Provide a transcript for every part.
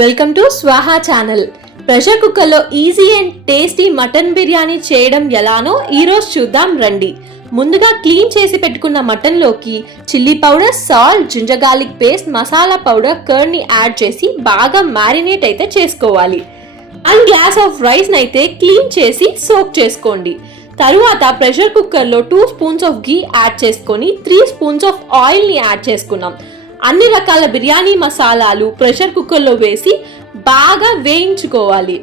Welcome to Swaha channel. Pressure కుక్కర్లో easy and tasty mutton biryani చేయడం ఎలానో ఈరోజు చూద్దాం రండి. ముందుగా క్లీన్ చేసి పెట్టుకున్న మటన్లోకి chilli powder, salt, ginger garlic paste, masala powder, కర్డ్ని యాడ్ చేసి బాగా మ్యారినేట్ అయితే చేసుకోవాలి. 1 గ్లాస్ ఆఫ్ రైస్ని అయితే క్లీన్ చేసి సోక్ చేసుకోండి. తరువాత ప్రెషర్ కుక్కర్లో 2 స్పూన్స్ ఆఫ్ ఘీ యాడ్ చేసుకొని 3 స్పూన్స్ ఆఫ్ ఆయిల్ని యాడ్ చేసుకున్నాం. అన్ని రకాల బిర్యానీ మసాలాలు ప్రెషర్ కుక్కర్లో వేసి బాగా వేయించుకోవాలి.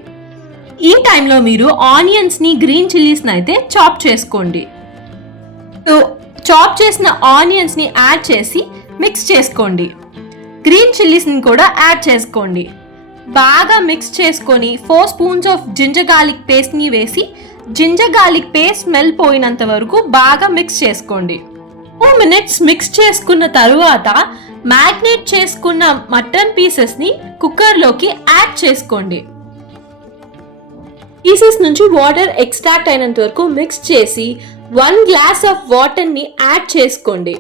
ఈ టైంలో మీరు ఆనియన్స్ని, గ్రీన్ చిల్లీస్ని అయితే చాప్ చేసుకోండి. చాప్ చేసిన ఆనియన్స్ని యాడ్ చేసి మిక్స్ చేసుకోండి. గ్రీన్ చిల్లీస్ని కూడా యాడ్ చేసుకోండి. బాగా మిక్స్ చేసుకొని 4 స్పూన్స్ ఆఫ్ జింజర్ గార్లిక్ పేస్ట్ని వేసి జింజర్ గార్లిక్ పేస్ట్ స్మెల్ పోయినంత వరకు బాగా మిక్స్ చేసుకోండి. 2 మినిట్స్ మిక్స్ చేసుకున్న తరువాత మ్యాగ్నేట్ చేసుకున్న మటన్ పీసెస్ని కుక్కర్లోకి యాడ్ చేసుకోండి. పీసెస్ నుంచి వాటర్ ఎక్స్ట్రాక్ట్ అయినంత వరకు మిక్స్ చేసి 1 గ్లాస్ ఆఫ్ వాటర్ని యాడ్ చేసుకోండి.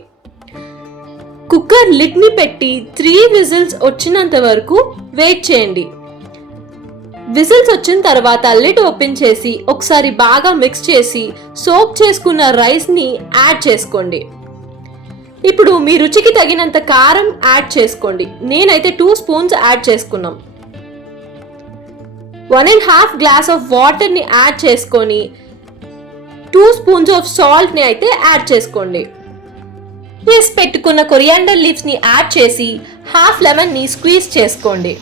కుక్కర్ లిడ్ని పెట్టి 3 విజిల్స్ వచ్చినంత వరకు వెయిట్ చేయండి. విజిల్స్ వచ్చిన తర్వాత లిడ్ ఓపెన్ చేసి ఒకసారి బాగా మిక్స్ చేసి సోక్ చేసుకున్న రైస్ని యాడ్ చేసుకోండి. ఇప్పుడు మీ రుచికి తగినంత కారం యాడ్ చేసుకోండి. నేనైతే 2 స్పూన్స్ యాడ్ చేసుకున్నాం. 1.5 గ్లాస్ ఆఫ్ వాటర్ని యాడ్ చేసుకొని 2 స్పూన్స్ ఆఫ్ సాల్ట్ని అయితే యాడ్ చేసుకోండి. చేసి పెట్టుకున్న కొరియాండర్ లీవ్స్ని యాడ్ చేసి హాఫ్ లెమన్ని స్క్వీజ్ చేసుకోండి.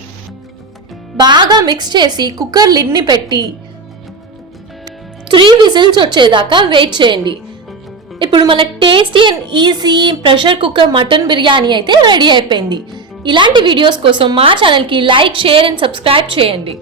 బాగా మిక్స్ చేసి కుక్కర్ లిడ్ని పెట్టి 3 విజిల్స్ వచ్చేదాకా వెయిట్ చేయండి. ఇప్పుడు మన tasty and easy pressure cooker mutton biryani అయితే రెడీ అయిపోయింది. ఇలాంటి వీడియోస్ కోసం మా ఛానల్కి లైక్, షేర్ అండ్ సబ్స్క్రైబ్ చేయండి.